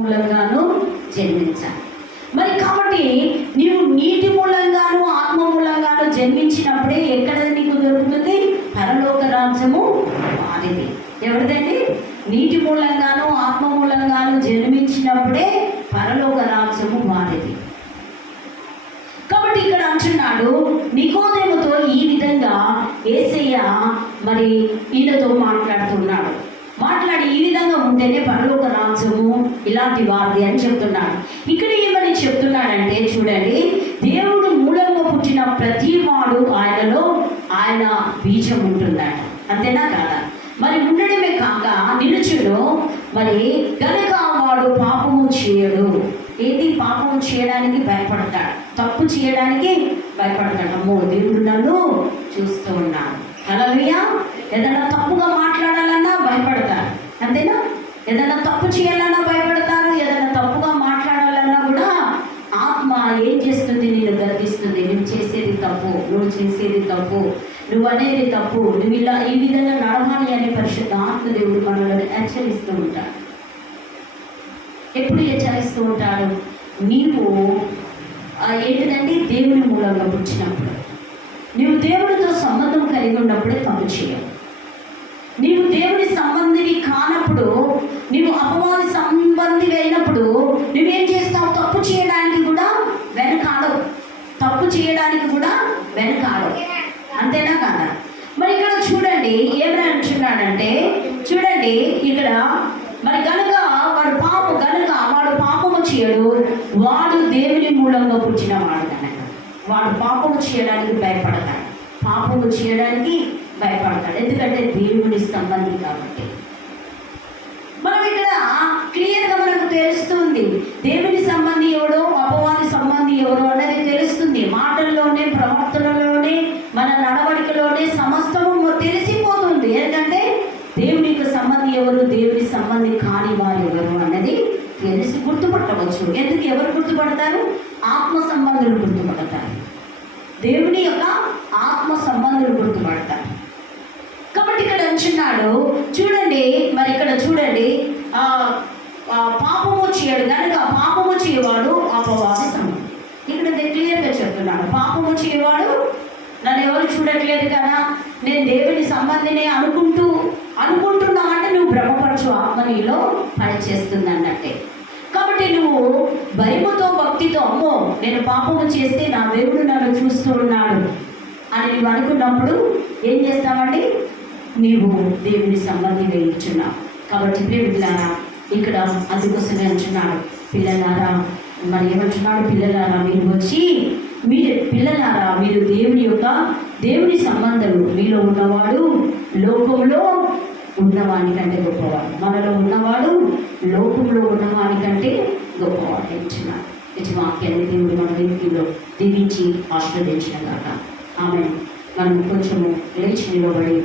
మూలంగాను జన్మించాలి. మరి కాబట్టి నీవు నీటి మూలంగాను ఆత్మ మూలంగాను జన్మించినప్పుడే ఎక్కడ నీకు దొరుకుతుంది? పరలోక రాజ్యము వారిది. ఎవరిదండి? నీటి మూలంగాను ఆత్మ మూలంగాను జన్మించినప్పుడే పరలోక రాజ్యము వారిది. కాబట్టి ఇక్కడ అంటున్నాడు, నికోదేముతో ఈ విధంగా యేసయ్య మరి ఈయనతో మాట్లాడుతున్నాడు. మాట్లాడి ఈ విధంగా ఉంటేనే పరలోక రాజ్యము ఇలాంటి వారిది అని చెప్తున్నాడు. ఇక్కడ ఏమని చెప్తున్నాడంటే చూడండి, దేవుడు మూలంగా పుట్టిన ప్రతి వాడు ఆయనలో ఆయన బీజం ఉంటుందట. అంతేనా కాదా? మరి ఉండడమే కాక నిలుచును. మరి గనుక వాడు పాపము చేయడు. ఏంటి? పాపము చేయడానికి భయపడతాడు, తప్పు చేయడానికి భయపడతాడు. అమ్మో, దేవుడు నన్ను చూస్తూ ఉన్నాడు. హల్లెలూయా. ఏదైనా తప్పుగా మాట్లాడాలన్నా భయపడతారు. అంతేనా? ఏదైనా తప్పు చేయాలన్నా భయపడతారు. ఏదైనా తప్పుగా మాట్లాడాలన్నా కూడా ఆత్మ ఏం చేస్తుంది? నేను గర్దిస్తుంది. నువ్వు చేసేది తప్పు, నువ్వు చేసేది తప్పు, నువ్వు అనేది తప్పు, నువ్వు ఇలా ఈ విధంగా నడవాలి అనే పరిశుద్ధ ఆత్మదేవుడు మనల్ని హెచ్చరిస్తూ ఉంటాడు. ఎప్పుడు హెచ్చరిస్తూ ఉంటాడు? నీవు ఏంటిదండి? దేవుని మూలంగా పుట్టినప్పుడు, నీవు దేవుడితో సంబంధం కలిగి ఉన్నప్పుడే తప్పు చేయాలి. నీవు దేవుని సంబంధివి కానప్పుడు, నీవు అపవాది సంబంధివి అయినప్పుడు నువ్వేం చేస్తావు? తప్పు చేయడానికి కూడా వెనకాడవు. తప్పు చేయడానికి కూడా వెనకాడవు. అంతేనా కాదా? మరి ఇక్కడ చూడండి ఏమని అంటున్నాడంటే, చూడండి ఇక్కడ మరి గనుక వాడు పాపము చేయడు, వాడు దేవుని మూలంగా పుట్టిన వాడు కనుక వాడు పాపము చేయడానికి భయపడతాడు. పాపము చేయడానికి భయపడతాడు. ఎందుకంటే దేవుని సంబంధి కాబట్టి. మనం ఇక్కడ క్లియర్గా మనకు తెలుస్తుంది దేవుని సంబంధి ఎవడో, అపవాది సంబంధి ఎవడో అనేది తెలుస్తుంది. మాటల్లోనే, ప్రవర్తనలోనే, మన నడవడికలోనే సమస్తము తెలిసిపోతుంది. ఎందుకంటే దేవునికి సంబంధి ఎవరు, దేవుని సంబంధి కాని వారు ఎవరు అన్నది తెలిసి గుర్తుపట్టవచ్చు. ఎందుకు? ఎవరు గుర్తుపడతారు? ఆత్మ సంబంధులు గుర్తుపడతారు. దేవుని యొక్క ఆత్మ సంబంధులు గుర్తుపడతారు. కాబట్టి ఇక్కడ అంటున్నాడు చూడండి, మరి ఇక్కడ చూడండి, పాపము చేయడు కనుక పాపము చేయవాడు అపవాది సంబంధం. ఇక్కడ క్లియర్గా చెప్తున్నాడు, పాపము చేయవాడు. నన్ను ఎవరు చూడట్లేదు కదా, నేను దేవుని సంబంధినే అనుకుంటున్నా అంటే నువ్వు భ్రమపరచు, ఆత్మ నీలో పనిచేస్తుంది అన్నట్టే. కాబట్టి నువ్వు భయముతో, భక్తితో, అమ్మో నేను పాపము చేస్తే నా దేవుడు నన్ను చూస్తూ ఉన్నాడు అని నువ్వు అనుకున్నప్పుడు ఏం చేస్తావండి? నీవు దేవుని సంబంధి వేయించున్నావు. కాబట్టి పిల్లలారా, ఇక్కడ అందుకోసమే అంటున్నాడు, పిల్లలారా, మరి ఏమంటున్నాడు? పిల్లలారా మీరు వచ్చి, మీరు దేవుని సంబంధము మీలో ఉన్నవాడు లోకంలో ఉన్నవాని కంటే గొప్పవాడు. మనలో ఉన్నవాడు లోకంలో ఉన్నవాని కంటే గొప్పవాడు ఇచ్చినాడు. ఇది వాక్యాన్ని దేవుడు మన వెనుకలో దీవించి ఆశీర్వదించిన కాక ఆమె. మనం కొంచెము లేచి నిలబడి